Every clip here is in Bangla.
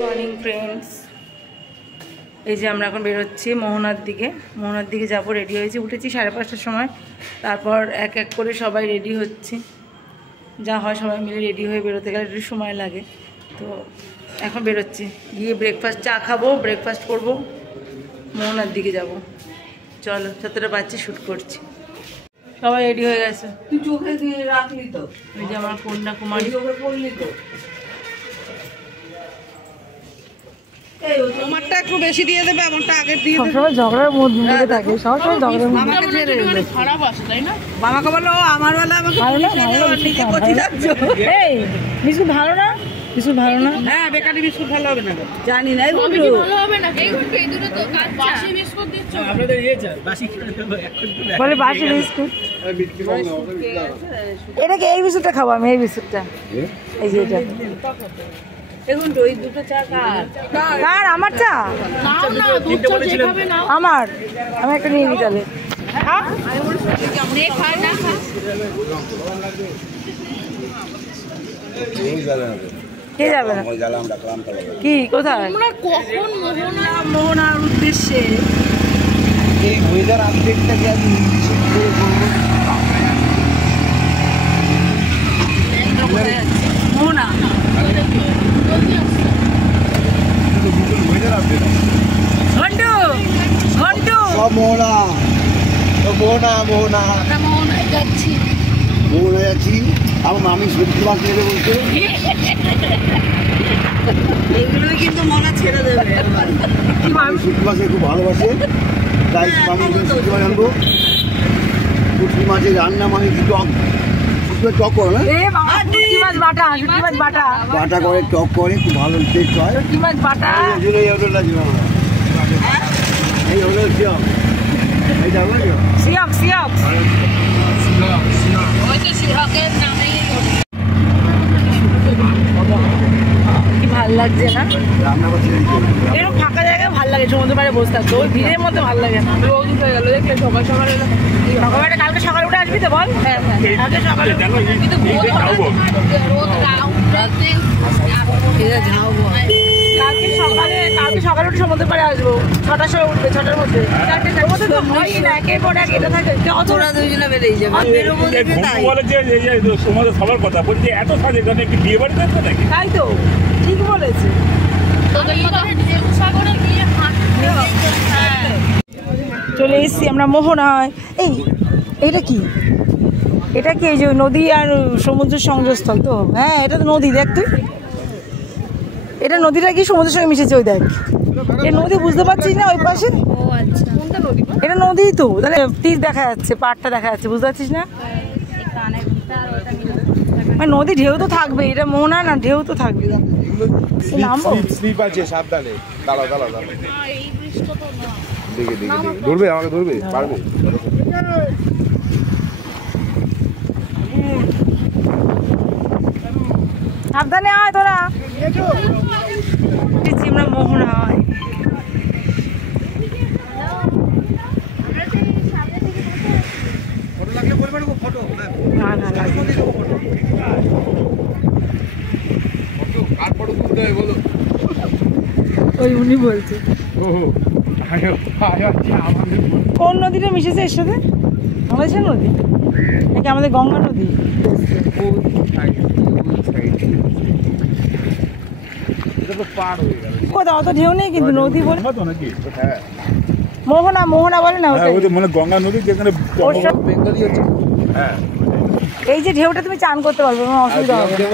মর্নিং ফ্রেন্ডস, এই যে আমরা এখন বেরোচ্ছি মোহনার দিকে যাবো। রেডি হয়েছি, উঠেছি 5:30টার সময়। তারপর এক এক করে সবাই রেডি হচ্ছে, যা হয় সবাই মিলে রেডি হয়ে বেরোতে গেলে একটু সময় লাগে। তো এখন বেরোচ্ছি, গিয়ে চা খাবো, ব্রেকফাস্ট করবো, মোহনার দিকে যাব। চলো, 7টা বাজছে, শ্যুট করছি। সবাই রেডি হয়ে গেছে। তুই চোখে দিয়ে রাখলি তো? এই যে আমার কন্যাকুমারী। চোখে পড়লি তো? আমারটা একটু বেশি দিয়ে দেবে, আমারটা আগে দিয়ে দেবে। সবসময় ঝগড়ার মধ্যে থাকে, সবসময় ঝগড়ার মধ্যে। আমাকে ছেড়ে দিলে খারাপ আসে, তাই না? বাবাকে বলো আমার বেলা আমাকে নিজে করতে যাচ্ছ। এই বিস্কুট ভালো না? বিস্কুট ভালো না? হ্যাঁ, বেকারি বিস্কুট ভালো হবে না, জানি না। ভালো হবে না, এই দুটো তো বাসি বিস্কুট দিচ্ছ। আপনাদের বাসি বলে বাসি বিস্কুট। এটাকে এই বিস্কুটটা খাবো আমি, এই বিস্কুটটা, এই যে এটা। এখন তো ওই দুটো চা কার? আমার চা? আমার, আমি একটা নিয়ে নিই তাহলে। কে যাবে না? কি কোথায়? কখন মোহনার উদ্দেশ্যে এই ওয়েদার আপডেটটাকে আমি ইংলিশে করে বলবো। মোহনা ঘন্টু ঘন্টু সব মোহনা মোহনা যাচ্ছি। মোহনা যাচ্ছি। আমার মামি সত্যি মাছ নেবে বলছে। এগুলোই কিন্তু মনে ছেড়ে দেবে। আমি শুটকি মাছে খুব ভালোবাসে, তাই মামি শুটকি মাছ আনবো। শুটকি মাছের রান্না মানে কি টক, শুটকি টক করে না? শুটকি মাছ বাটা, শুটকি মাছ বাটা বাটা করে, টক করে, খুব ভালো টেস্ট হয়। শুটকি মাছ বাটা। এই হোটেলটা ছিল, এই হোটেল সিয়ক, এইটা হলো সিয়ক সিয়ক। ওই তো শিরকের নামেই কি ভাল লাগছে না? রান্না করছি। এরকম ফাঁকা জায়গায় ভাল লাগে, সমুদ্র পাড়ে বসে থাকতে। ওই ভিড়ের মধ্যে ভাল লাগে না। রোদ উঠে গেল, দেখলে সকাল সকালে। সকালে কালকে সকালে উঠে আসবি তো বল? হ্যাঁ কালকে সকালে কিন্তু রোদ কালকে সকালে উঠে সমুদ্র পাড়ে আসবো। 6টার সময় উঠবে, 6টার মধ্যে। 4টে মধ্যে তো হয়ই না, একের পর এক এটা থাকে। তোরা দুইজনে বেরিয়ে যাবে, বেরোবো দেখে তাই। বলে যে সমুদ্র সবার কথা বলছে, এত সাজে এখানে কি বিয়ে বাড়িতে আছে নাকি? তাই তো, ঠিক বলেছে। সাগরে গিয়ে হাঁটতে হবে। চলে এসেছি আমরা মোহনায়। এইটা কি? এটা কি? এই যে নদী আর সমুদ্রের সংযোগস্থল তো। হ্যাঁ, এটা তো নদী। দেখ তুই, এটা নদীটা কি সমুদ্রের সঙ্গে মিশেছে? ওই দেখ, এই নদী বুঝতে পারছিস না? ওই পাশে এটা নদী তো, তাহলে তীর দেখা যাচ্ছে, পাড়টা দেখা যাচ্ছে, বুঝতে পারছিস না? নদী ঢেউ তো থাকবে, এটা মোহনা না, ঢেউ তো থাকবে। নামবো? স্লিপ আছে, সাবধানে। দাঁড়াও। দেখে ধরবে, আমাকে ধরবে, পারবে। সাবধানে আয় তোরা। আমরা মোহনায়। ওই উনি বলছে কোন নদীটা মিশেছে এর সাথে? আমাদের নদী নাকি আমাদের গঙ্গা নদী? কোথাও অত ঢেউ নেই কিন্তু, নদী বলে মোহনা বলে না মানে গঙ্গা নদী, যেখানে এই যে ঢেউটা তুমি চান করতে পারবে, কোনো অসুবিধা হবে না।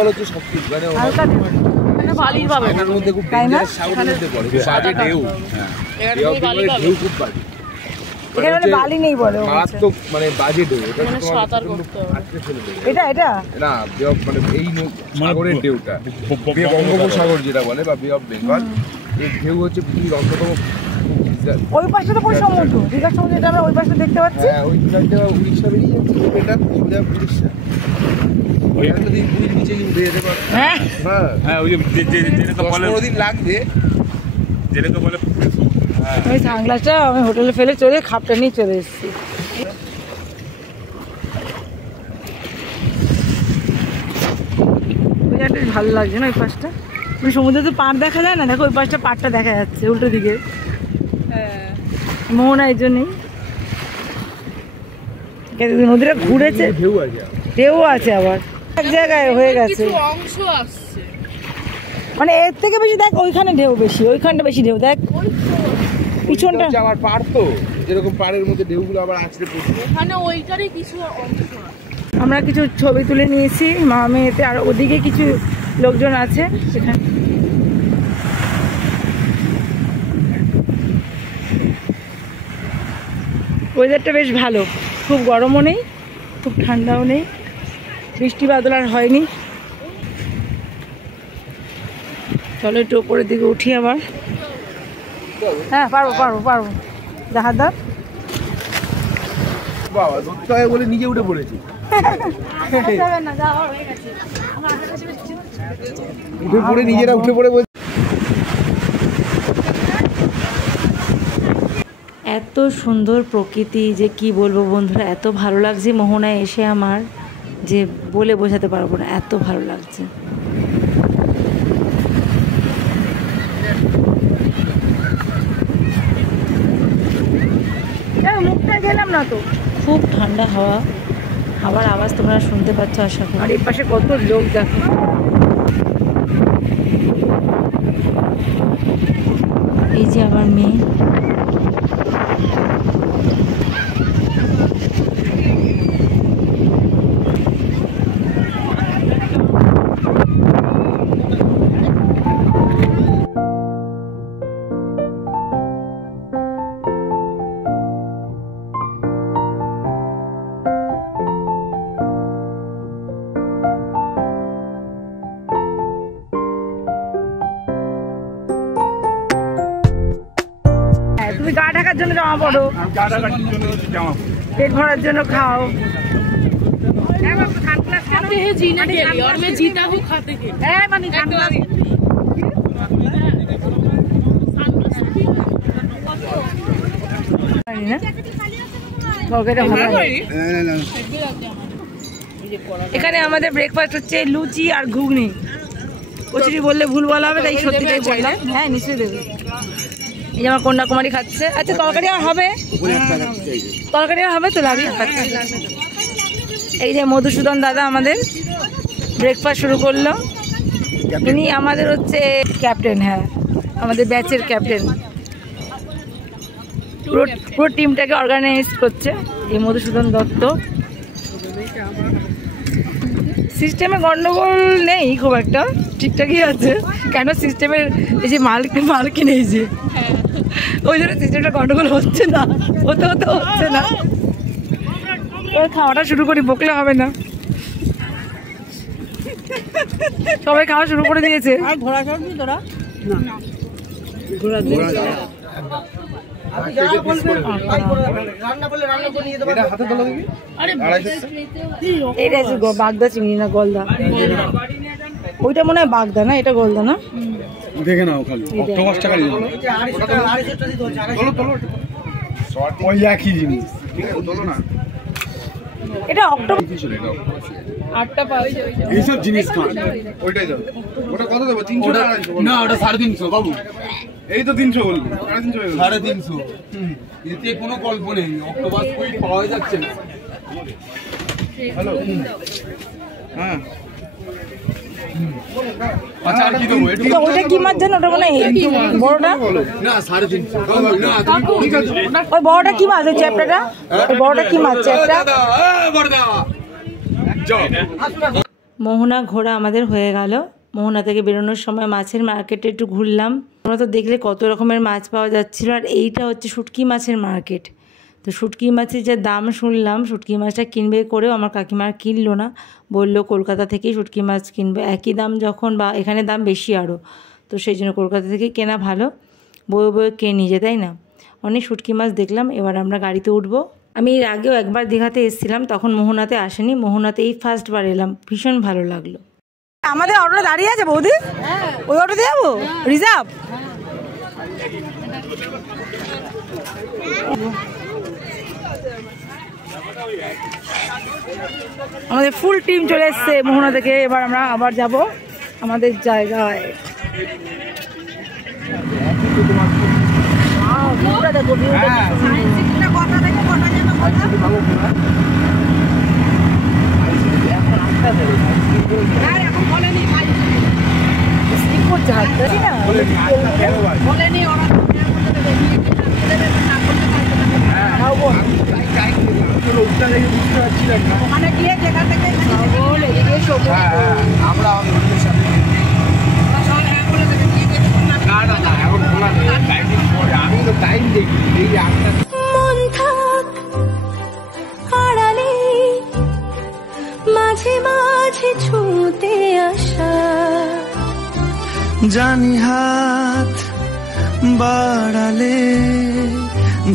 হালকা বালির পাবে তাই না? এখানে বালি নেই বলে, মানে বাজে ঢেউ। এটা না, মানে এই সাগরের ঢেউটা বঙ্গোপসাগর যেটা বলে, বা বে অফ বেঙ্গল, এই ঢেউ হচ্ছে পৃথিবীর অন্যতম। ওই পাশে তো পুরো সমুদ্র, দীঘার সমুদ্র, এটা আমরা ওই পাশে দেখতে পাচ্ছি। হ্যাঁ, ওই সাইডটা উড়িষ্যা বেরিয়ে যাচ্ছে, এটা সোজা উড়িষ্যা। ওইখানে যদি পুরীর নিচে উঠে যেতে পারে। হ্যাঁ হ্যাঁ, ওই যে যেটাকে বলে 10-15 দিন লাগবে, যেটাকে বলে। ওই সানগ্লাসটা আমি হোটেলে ফেলে চলে খাপটা নিয়ে চলে এসেছি। ওই জায়গাটা ভালো লাগছে না ওই পাশটা, মানে সমুদ্রে তো পাড় দেখা যায় না, দেখো ওই পাশটা পাড়টা দেখা যাচ্ছে উল্টো দিকে। মোহনা এই জন্যই নদীটা ঘুরেছে, ঢেউ আছে আবার এক জায়গায় হয়ে গেছে অংশ আসছে, মানে এর থেকে বেশি দেখ ওইখানে ঢেউ বেশি, ওইখানটা বেশি ঢেউ দেখ পিছনটা আবার পাড় তো যেরকম পাড়ের মধ্যে ঢেউগুলো আবার আসতে পড়ছে ওখানে ওইটারই কিছু অংশ আছে। আমরা কিছু ছবি তুলে নিয়েছি মা মেয়েতে, আর ওদিকে কিছু লোকজন আছে সেখানে। ওয়েদারটা বেশ ভালো, খুব গরমও নেই খুব ঠান্ডাও নেই, বৃষ্টি বাদল আর হয়নি। চলো একটু ওপরের দিকে উঠি আবার। হ্যাঁ পারবো পারবো পারবো, জাহাজ দাও। বাবা ধরতে হয় বলে নিজে উঠে পড়েছি, উঠে পড়ে নিজেরা উঠে পড়ে বলছে। এত সুন্দর প্রকৃতি যে কি বলবো বন্ধুরা, এত ভালো লাগছে মোহনায় এসে আমার, যে বলে বোঝাতে পারবো না, এত ভালো লাগছে। মুখটা গেলাম না তো, খুব ঠান্ডা হাওয়া, হাওয়ার আওয়াজ তোমরা শুনতে পাচ্ছ আশা করি। আর এই পাশে কত লোক দেখো, এই যে আমার মেয়ে। তুমি গা ঢাকার জন্য জামা পড়ো, পেট ভরার জন্য খাও। এখানে আমাদের ব্রেকফাস্ট হচ্ছে লুচি আর ঘুগনি, কচুরি বললে ভুল বলা হবে, তাই সত্যিটাই বললাম। হ্যাঁ নিশ্চয়ই দেবে। এই যে আমার কন্যাকুমারী খাচ্ছে। আচ্ছা তরকারি আর হবে, তরকারি আর হবে তো লাগিয়ে খাচ্ছে। এই যে মধুসূদন দাদা আমাদের ব্রেকফাস্ট শুরু করলো, ইনি আমাদের হচ্ছে ক্যাপ্টেন, হ্যাঁ আমাদের ব্যাচের ক্যাপ্টেন, পুরো টিমটাকে অর্গানাইজ করছে এই মধুসূদন দত্ত। সিস্টেমে গন্ডগোল নেই খুব একটা, ঠিকঠাকই আছে, কেন সিস্টেমের এই যে মাল কিনে যে ওই জন্য সিস্টেমটা গন্ডগোল হচ্ছে না, হতে হচ্ছে না। এবার খাওয়াটা শুরু করি, বকলে হবে না। সবাই খাওয়া শুরু করে দিয়েছে। ঘোড়া চড়বি তোরা? না ঘোড়া এটা বাগদা চিংড়ি না গলদা, ওইটা মনে হয় বাগদা না, এটা গলদা না, দেখে নাও খালি অক্টোপাস টাকা নিয়ে ওই একই জিনিস, এটা অক্টোপাস। এইসব জিনিস খান, ওইটাই দাও। ওটা কত দেবো? 300 না ওটা 350 বাবু, এই তো 300 বলবো, 350 এতে কোনো গল্প নেই, অক্টোপাস কই পাওয়া যাচ্ছে না। হ্যালো হ্যাঁ আচ্ছা আর কি দেবো? ওটা কি মাছ জানো? ওটা মনে হয় বড়টা না 350 না, ঠিক আছে। ওই বড়টা কি মাছ? ওই চ্যাপটাটা, ওই বড়টা কি মাছ? চ্যাপটা। মোহনা ঘোরা আমাদের হয়ে গেল। মোহনা থেকে বেরোনোর সময় মাছের মার্কেটে একটু ঘুরলাম। আমরা তো দেখলে কত রকমের মাছ পাওয়া যাচ্ছিলো, আর এইটা হচ্ছে শুটকি মাছের মার্কেট। তো শুটকি মাছের যে দাম শুনলাম, শুটকি মাছটা কিনবে করেও আমার কাকিমার কিনলো না, বললো কলকাতা থেকেই শুটকি মাছ কিনবে, একই দাম যখন, বা এখানে দাম বেশি আরও, তো সেই জন্য কলকাতা থেকে কেনা ভালো, বয়ে বয়ে কে নিজে, তাই না? অনেক শুটকি মাছ দেখলাম। এবার আমরা গাড়িতে উঠবো। আমি এর আগেও একবার দীঘাতে এসেছিলাম, তখন মোহনাতে আসেনি, মোহনাতে এই ফার্স্টবার এলাম, ভীষণ ভালো লাগলো। আমাদের অটোটা দাঁড়িয়ে আছে বৌদি, ওই অটোতে যাবো রিজার্ভ। আমাদের ফুল টিম চলে এসছে মোহনা থেকে, এবার আমরা আবার যাব আমাদের জায়গায়। ভিউটা দেখো, ভিউটা কথা থেকে কথা যেন কথা এখন বলেনি স্লিপ করছে হাতটা, তাই না? বলেনি ওরা ওখানে গিয়ে যেখান থেকে আমরা আমি তো টাইম দেখি এই মন থাক আড়ালে মাঝে মাঝে ছুঁতে আসা, জানি হাত বাড়ালে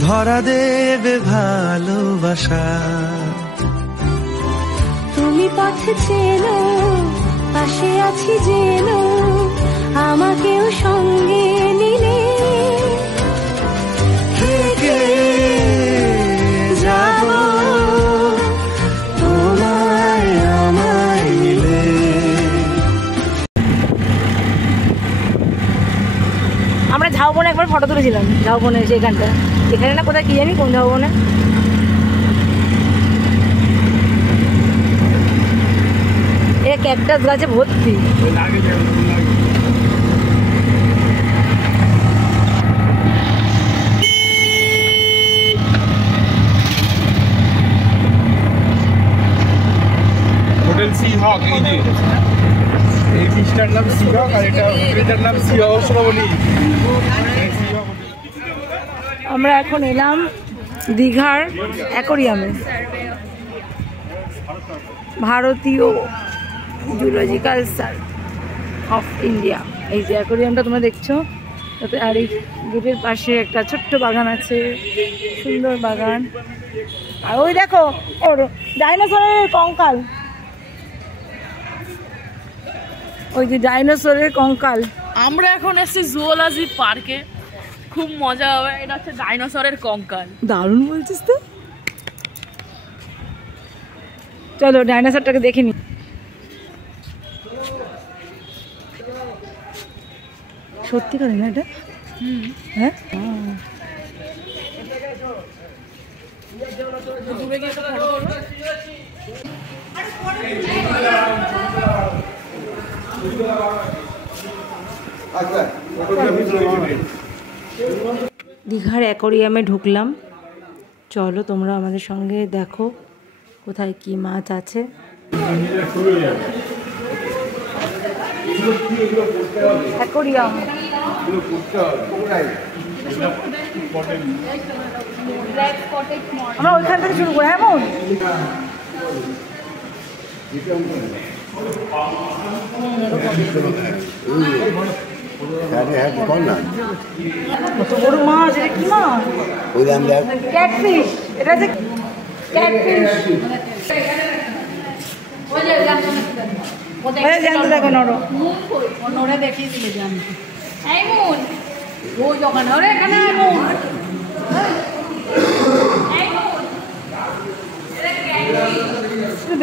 ধরা দেবে ভালোবাসা। তুমি পথ চেনো পাশে আছি জেনো, আমাকেও সঙ্গে নিলে থেকে যাব তোমায় আমায় মিলে। আমরা ঝাউবনে একবার ফটো তুলেছিলাম, ঝাউবনে সেইখানটা, এখানে না কোথায় কি জানি কোন ঝাউবনে। এ ক্যাকটাস গাছে ভর্তি। হোটেল সি হক, এই যে এই বিচটার নাম সি হক আর এটা হোটেলটার নাম সি হক শ্রবণী। আমরা এখন এলাম দীঘার অ্যাকোরিয়ামে, ভারতীয় জুলজিক্যাল সার্ভ অফ ইন্ডিয়া। এই যে অ্যাকোরিয়ামটা তোমরা দেখছো, তাতে আর এই গেটের পাশে একটা ছোট্ট বাগান আছে, সুন্দর বাগান। আর ওই দেখো ওর ডাইনোসরের কঙ্কাল, ওই যে ডাইনোসরের কঙ্কাল। আমরা এখন এসেছি জুওলজি পার্কে, খুব মজা হবে। এটা হচ্ছে ডাইনোসরের কঙ্কাল। দারুণ বলছিস তো, চলো ডাইনোসরটাকে দেখে নি। সত্যি করে না এটা? হ্যাঁ, দীঘার অ্যাকোরিয়ামে ঢুকলাম। চলো তোমরা আমাদের সঙ্গে দেখো কোথায় কি মাছ আছে। অ্যাকোরিয়াম আমরা ওইখান থেকে শুরু করি। এমন কত বড় মাছ, এটা কি মাছ? ক্যাটফিশ, এটা যে ক্যাটফিশ। জানতে দেখো নরো নড়ে দেখিয়ে দিলে জানতে ওই দোকানে ওরে এখানে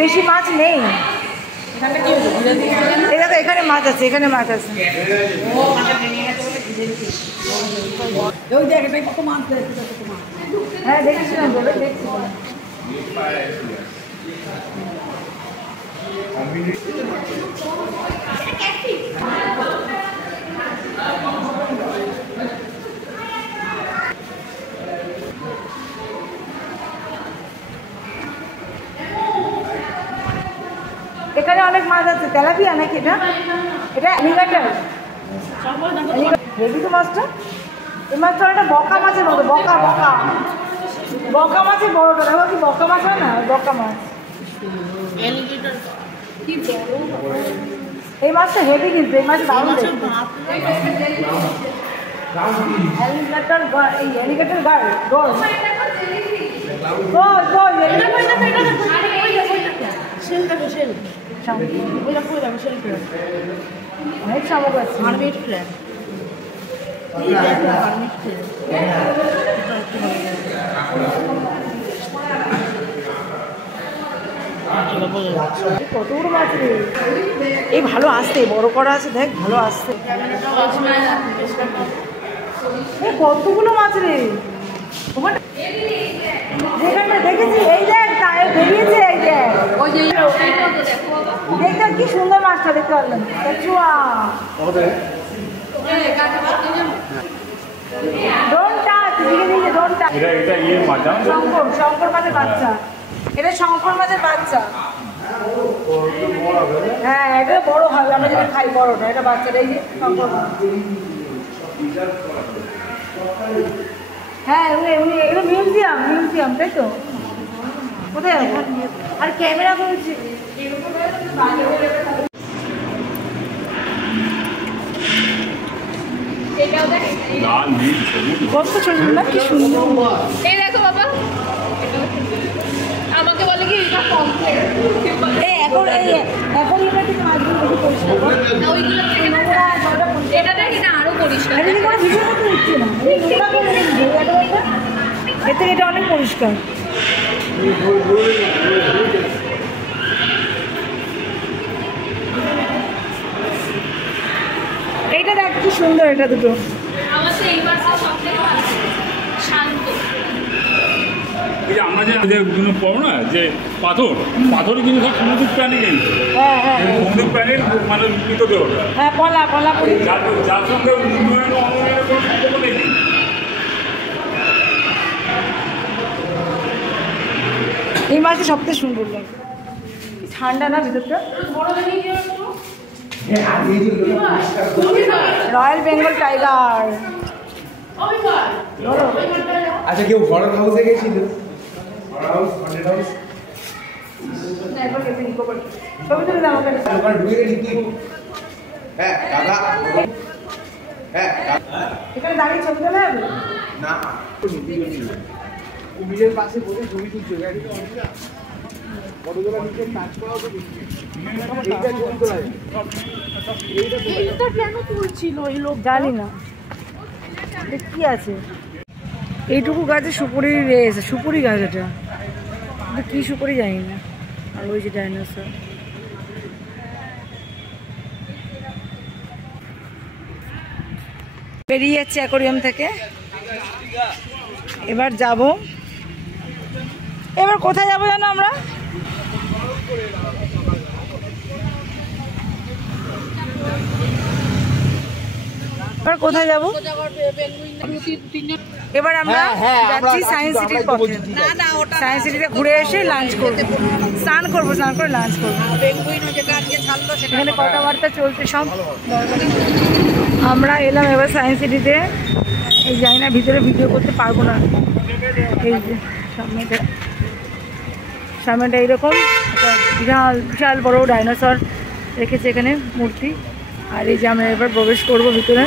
বেশি মাছ নেই এখানে মাছ আছে, এখানে মাছ আছে। ওই জায়গাটায় কত মাছ হ্যাঁ দেখেছিলাম, দেখছি। এখানে অনেক মাছ আছে। তেলাপিয়া নাকি এটা? এটা অ্যালিগেটর। দেখি তো মাছটা, এই মাছটা একটা বকা মাছের মতো, বকা বকা বকা মাছের বড়টা দেখো, কি বকা মাছ হয় না, বকা মাছ। এই মাছটা হেভি কিন্তু, এই মাছ দারুণ দেখতে। অ্যালিগেটর, এই অ্যালিগেটর গার্ড গোল গোল গোল শেল দেখো, শেল অনেক শামুক আছে। হারমিট ফ্ল্যাগ কতগুলো মাছ রে, এই ভালো আসছে, বড় করা আছে, দেখ ভালো আসছে। কতগুলো মাছ রে, যেখানে দেখেছি এই দেখ বেরিয়েছে, এই দেখ দেখতে কি সুন্দর মাছটা দেখতে পারলাম। শঙ্কর মাছের বাচ্চা, এটা শঙ্কর মাছের বাচ্চা। হ্যাঁ এটা বড় হবে, আমরা যেটা খাই বড়টা, এটা বাচ্চাটা এই যে শঙ্কর মাছ। হ্যাঁ এমনি এগুলো মিউজিয়াম তাই তো। কোথায় আর ক্যামেরা করেছি কত ছবি না, কি সুন্দর। এই দেখো বাবা, আমাকে বলে কি এটা কমপ্লিট। এখন এটা কি মাছগুলো বেশি পরিষ্কার, ওইগুলো থেকে এটা দেখি না আরো পরিষ্কার। এটা কোনো ভিডিও করতে হচ্ছে না, এর থেকে এটা অনেক পরিষ্কার। এইটা দেখ কি সুন্দর, এটা দুটো আমার তো এই মাছটা সবথেকে ভালো শান্ত। এই যে আমরা যে পড়ো না যে পাথরই কিন্তু সব সামুদ্রিক প্রাণী কিন্তু। হ্যাঁ হ্যাঁ সামুদ্রিক প্রাণীর মানে মৃতদেহ, হ্যাঁ পলা যার সঙ্গে উন্নয়ন অনয়নের কোনো সম্পর্ক নেই। এই মাছটা সবথেকে সুন্দর লাগে, ঠান্ডা না ভিতরটা। Royal Bengal tiger. আচ্ছা কেউ হরর হাউসে গেছিল? ছবি তুলে দাও আমাকে। এখানে দাঁড়িয়ে ছবি তোলা হবে না, কুমিরের পাশে বসে ছবি তুলছে, কতগুলো নিচে কাজ করা হবে। এইটা কেন তুলছিল এই লোক? জানি না কি আছে। এইটুকু গাছে সুপুরি রয়েছে, সুপুরি গাছ এটা, কি সুপুরি জানি না। আর ওই যে ডাইনোসর, বেরিয়ে যাচ্ছে অ্যাকোরিয়াম থেকে। এবার যাব, এবার কোথায় যাবো জানো আমরা? এবার কোথায় যাবো? এবার আমরা যাচ্ছি সায়েন্স সিটির পথে। সায়েন্স সিটিতে ঘুরে এসে লাঞ্চ করবো, স্নান করে লাঞ্চ করবো। এখানে কথাবার্তা চলছে সব। আমরা এলাম এবার সায়েন্স সিটিতে। এই জানি না ভিতরে ভিডিও করতে পারবো না। এই যে সামনেটা এইরকম একটা বিশাল বড় ডাইনোসর রেখেছে এখানে মূর্তি। আর এই যে আমরা এবার প্রবেশ করবো ভিতরে।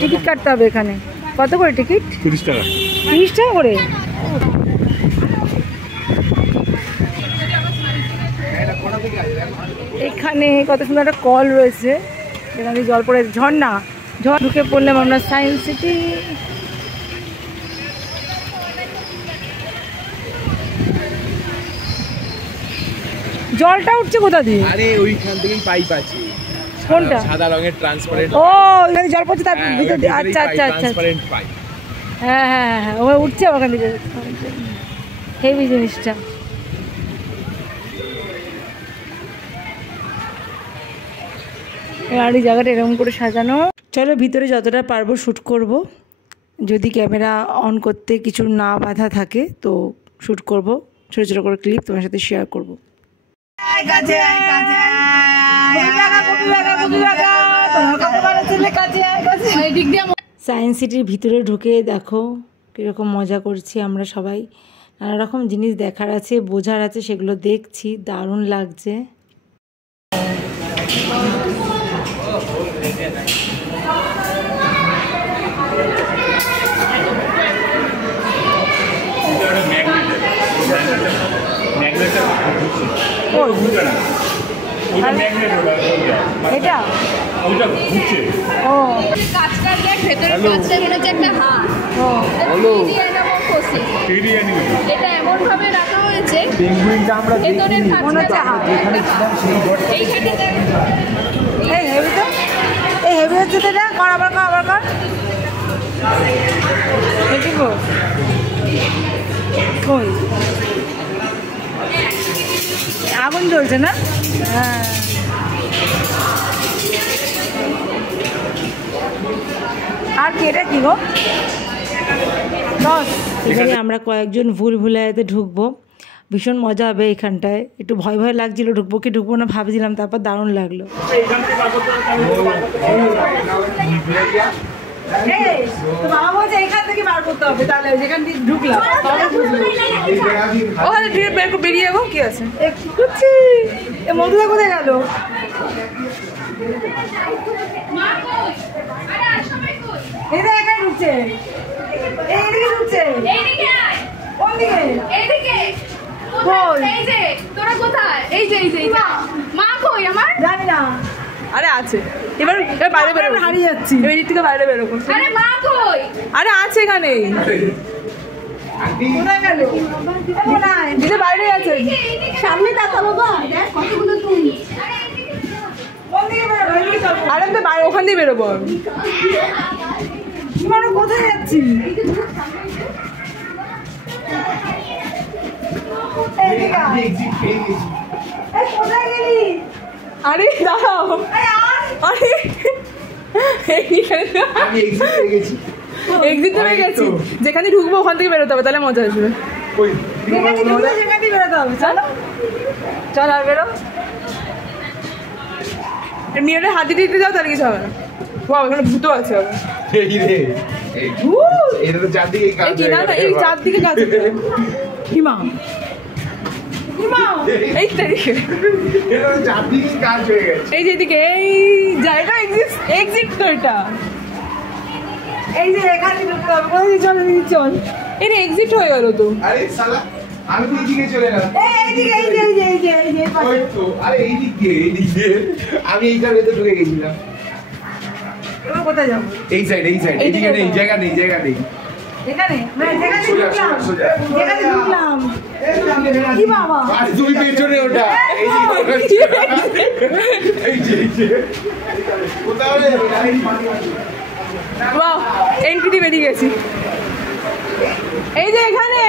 টিকিট কাটতে হবে এখানে। কত করে টিকিট? 30 টাকা। 30 টাকা করে? এখানে কত সুন্দর একটা কল রয়েছে, এখানে জল পড়ে, ঝর্ণা ঢুকে পড়লাম আমরা সায়েন্স সিটি। জলটা উঠছে কোথা দিয়ে? আরে ওইখান থেকেই পাইপ আছে, কোনটা? সাদা রঙের ট্রান্সপারেন্ট। ও এখানে জল পড়ছে তার ভিতর দিয়ে। আচ্ছা আচ্ছা আচ্ছা, ট্রান্সপারেন্ট পাইপ। হ্যাঁ হ্যাঁ হ্যাঁ, ওখানে উঠছে ওখান থেকে। হেভি জিনিসটা। আর এই জায়গাটা এরকম করে সাজানো। চলো ভিতরে যতটা পারবো শ্যুট করব। যদি ক্যামেরা অন করতে কিছু না বাধা থাকে তো শ্যুট করব, ছোটো ছোটো করে ক্লিপ তোমার সাথে শেয়ার করবো। সায়েন্স সিটির ভিতরে ঢুকে দেখো কীরকম মজা করছি আমরা সবাই। নানা রকম জিনিস দেখার আছে, বোঝার আছে, সেগুলো দেখছি, দারুণ লাগছে। এটা ওইটা ঘুরছে। ও কাঁচটার দেখ ভেতরে কাঁচটা মনে হচ্ছে একটা হাত। ও হ্যালো, আছে। টিডি অ্যানিমেশন এটা এমন ভাবে রাখা হয়েছে পেঙ্গুইনটা আমরা ভেতরের খাঁচটা যেখানে ছিলাম সেই ঘরটা এইখানে এই হেভি তো, এই হেভি হচ্ছে তো এটা। কর আবার কর, আবার কর। এটুকু কই আগুন জ্বলছে না? হ্যাঁ। আর কি এটা কি গো? এখানে আমরা কয়েকজন ভুলভুলাইয়াতে ঢুকবো, ভীষণ মজা হবে এখানটায়। একটু ভয় ভয় লাগছিল, ঢুকবো কি ঢুকবো না ভাবছিলাম, তারপর দারুণ লাগলো। বাবা বলছে এখান থেকে বার করতে হবে, তাহলে যেখান থেকে ঢুকলাম ওখানে বেরিয়ে যাবো। কি আছে কি করছি? এ মধুদা কোথায় গেল? এটা এখানে ঢুকছে, এইদিকে ঢুকছে। কোন দিকে? এইদিকে কই? এই যে তোরা কোথায়? এই যে মা কই আমার? জানি না। আরে আছে, এবার বাইরে বেরোবো, হারিয়ে যাচ্ছি। এবার এদিক থেকে বাইরে বেরোবো। আরে মা কই? আরে আছে এখানে, কোথায় গেল? কোথায়? দিদি বাইরে আছে। সামনে তাকা বাবা, দেখ কতগুলো তুই। কোন দিকে বেরোবো? এইদিকে যাবো। আরে আমি তো বাইরে ওখান দিয়ে বেরোবো আমি। মানে কোথায় যাচ্ছি? এইদিকে আয়। এই কোথায় গেলি? আরে দাঁড়াও, এই আয়। আরে এইখানে আমি এক্সিট পেয়ে গেছি। এক্সিট হয়ে গেছি, যেখানে ঢুকবো ওখান থেকে বেরোতে হবে, তাহলে মজা আসবে। ওই যেখানে ঢুকলে সেখানেই বেরোতে হবে। চলো চল আর বেরো। মেয়েটা হাত দিতে দিতে যাও, তাহলে কিছু হবে না। বাবা এখানে ভূত আছে আবার। এই রে এটা তো চারদিকে এই কি না না, এই চারদিকে কাজ হচ্ছে। হিমা হিমা এই তারিখে এটা তো চারদিকে কাজ হয়ে গেছে। এই যে এদিকে এই জায়গা এক্সিট তো এটা। এই যে এখানে ঢুকতে হবে। কোথায় চল, এদিকে চল। এটা এক্সিট হয়ে গেল তো। আরে শালা আমি তো এইদিকে চলে গেলাম। এইদিকে এই যে এই পাশে। ওই তো আরে এইদিকে আমি এইটার ভেতর ঢুকে গেছিলাম। এবার কোথায় যাবো? এই সাইড এইদিকে নেই, জায়গা নেই এখানে মানে যেখানে সোজা, ঢুকলাম, সোজা। যেখানে ঢুকলাম। কি বাবা? আর তুমি পেছনে ওটা এই যে কোথাও রে বাহ, এন্ট্রি দিয়ে বেরিয়ে গেছি। এই যে এখানে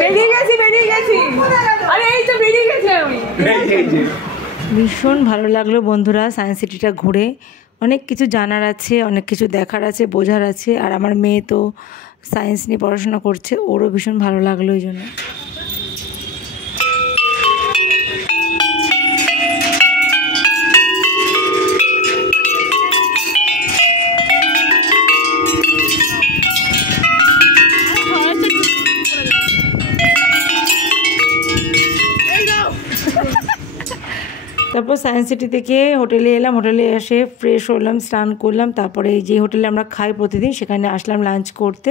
বেরিয়ে গেছি। আরে এই তো বেরিয়ে গেছি আমি। এই যে ভীষণ ভালো লাগলো বন্ধুরা সায়েন্স সিটিটা ঘুরে। অনেক কিছু জানার আছে, অনেক কিছু দেখার আছে, বোঝার আছে। আর আমার মেয়ে তো সায়েন্স নিয়ে পড়াশোনা করছে, ওরও ভীষণ ভালো লাগলো ওই জন্য। তারপর সায়েন্স সিটি থেকে হোটেলে এলাম, হোটেলে এসে ফ্রেশ হলাম, স্নান করলাম। তারপরে যে হোটেলে আমরা খাই প্রতিদিন সেখানে আসলাম লাঞ্চ করতে।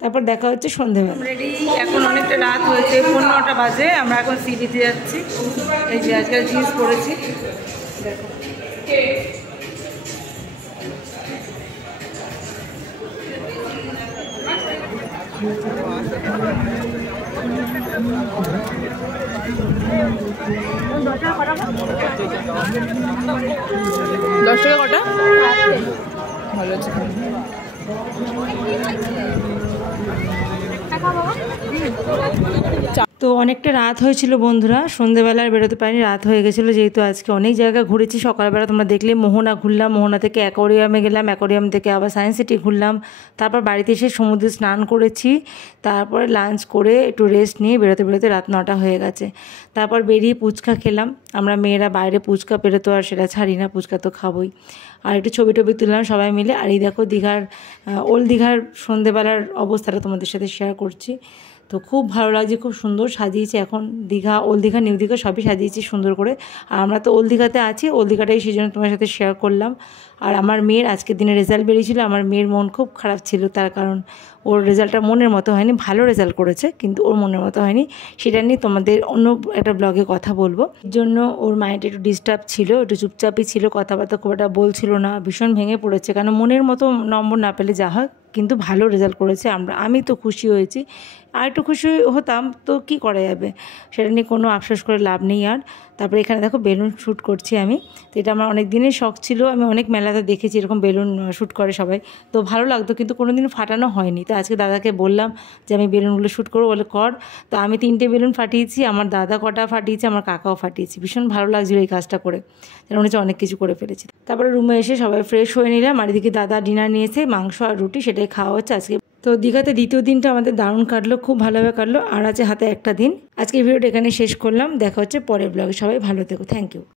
তারপর দেখা হচ্ছে সন্ধেবেলা। রেডি, এখন অনেকটা রাত হয়েছে, 9:15 বাজে। আমরা এখন সিটিতে যাচ্ছি। এই যে আজকাল জিন্স পরেছি, দেখো। দশ টাকা কটা? ভালো আছে। তো অনেকটা রাত হয়েছিল বন্ধুরা, সন্ধেবেলায় বেরোতে পারিনি, রাত হয়ে গেছিলো। যেহেতু আজকে অনেক জায়গা ঘুরেছি, সকালবেলা তোমরা দেখলে মোহনা ঘুরলাম, মোহনা থেকে অ্যাকোয়ারিয়ামে গেলাম, অ্যাকোয়ারিয়াম থেকে আবার সায়েন্স সিটি ঘুরলাম। তারপর বাড়িতে এসে সমুদ্রে স্নান করেছি। তারপরে লাঞ্চ করে একটু রেস্ট নিয়ে বেরোতে বেরোতে রাত 9টা হয়ে গেছে। তারপর বেরিয়ে ফুচকা খেলাম। আমরা মেয়েরা বাইরে ফুচকা পেরে তো আর সেটা ছাড়ি না, ফুচকা তো খাবোই। আর একটু ছবি টবি তুললাম সবাই মিলে। আর এই দেখো দীঘার, ওল্ড দীঘার সন্ধেবেলার অবস্থাটা তোমাদের সাথে শেয়ার করছি। তো খুব ভালো লাগছে, খুব সুন্দর সাজিয়েছে এখন দীঘা, ওল্ড দীঘা, নিউ দীঘা সবই সাজিয়েছি সুন্দর করে। আর আমরা তো ওল্ড দীঘাতে আছি, ওল্ড দীঘাটাই সেই জন্য তোমার সাথে শেয়ার করলাম। আর আমার মেয়ের আজকের দিনে রেজাল্ট বেরিয়েছিল, আমার মেয়ের মন খুব খারাপ ছিল, তার কারণ ওর রেজাল্টটা মনের মতো হয়নি। ভালো রেজাল্ট করেছে কিন্তু ওর মনের মতো হয়নি, সেটা নিয়ে তোমাদের অন্য একটা ব্লগে কথা বলবো। এর জন্য ওর মাইন্ড একটু ডিস্টার্ব ছিল, একটু চুপচাপই ছিল, কথাবার্তা খুব একটা বলছিল না, ভীষণ ভেঙে পড়েছে। কারণ মনের মতো নম্বর না পেলে যা হয়, কিন্তু ভালো রেজাল্ট করেছে। আমি তো খুশি হয়েছি, আর একটু খুশি হতাম তো কি করা যাবে, সেটা নিয়ে কোনো আফসোস করে লাভ নেই। আর তারপরে এখানে দেখো বেলুন শ্যুট করছি আমি, তো এটা আমার অনেক দিনের শখ ছিল। আমি অনেক মেলাতে দেখেছি এরকম বেলুন শ্যুট করে সবাই, তো ভালো লাগতো, কিন্তু কোনো দিন ফাটানো হয়নি। তো আজকে দাদাকে বললাম যে আমি বেলুনগুলো শ্যুট করবো, বলে কর। তো আমি 3টে বেলুন ফাটিয়েছি, আমার দাদা কটা ফাটিয়েছে, আমার কাকাও ফাটিয়েছি। ভীষণ ভালো লাগছিলো এই কাজটা করে, মনে হচ্ছে অনেক কিছু করে ফেলেছি। তারপরে রুমে এসে সবাই ফ্রেশ হয়ে নিলাম, আর এদিকে দাদা ডিনার নিয়েছে, মাংস আর রুটি, সেটাই খাওয়া হচ্ছে আজকে। তো দীঘাতে দ্বিতীয় দিনটা আমাদের দারুণ কাটলো, খুব ভালোভাবে কাটলো, আর আছে হাতে একটা দিন। আজকে ভিডিওটা এখানে শেষ করলাম, দেখা হচ্ছে পরের ব্লগে। সবাই ভালো থেকো, থ্যাংক ইউ।